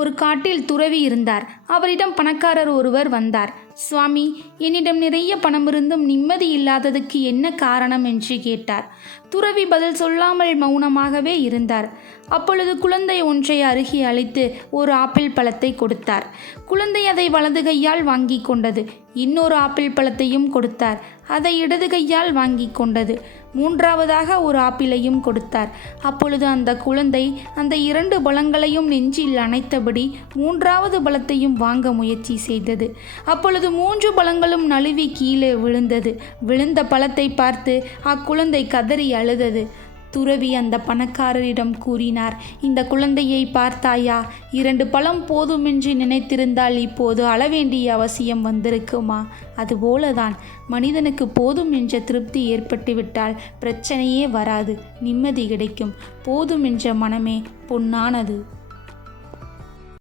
ஒரு காட்டில் துறவி இருந்தார். அவரிடம் பணக்காரர் ஒருவர் வந்தார். சுவாமி, என்னிடம் நிறைய பணம் இருந்தும் நிம்மதி இல்லாததுக்கு என்ன காரணம் என்று கேட்டார். துறவி பதில் சொல்லாமல் மௌனமாகவே இருந்தார். அப்பொழுது குழந்தை ஒன்றை அருகே அழைத்து ஒரு ஆப்பிள் பழத்தை கொடுத்தார். குழந்தை அதை வலது கையால் வாங்கி கொண்டது. இன்னொரு ஆப்பிள் பழத்தையும் கொடுத்தார். அதை இடது கையால் வாங்கி கொண்டது. மூன்றாவதாக ஒரு ஆப்பிளையும் கொடுத்தார். அப்பொழுது அந்த குழந்தை அந்த 2 பழங்களையும் நெஞ்சில் அணைத்தபடி 3வது பழத்தையும் வாங்க முயற்சி செய்தது. அப்பொழுது 3 பழங்களும் நழுவி கீழே விழுந்தது. விழுந்த பழத்தை பார்த்து அக்குழந்தை கதறி அழுதது. துறவி அந்த பணக்காரரிடம் கூறினார், இந்த குழந்தையை பார்த்தாயா? 2 பழம் போதுமென்று நினைத்திருந்தால் இப்போது அழவேண்டிய அவசியம் வந்திருக்குமா? அதுபோலதான் மனிதனுக்கு போதும் என்ற திருப்தி ஏற்பட்டுவிட்டால் பிரச்சனையே வராது, நிம்மதி கிடைக்கும். போதும் என்ற மனமே பொன்னானது.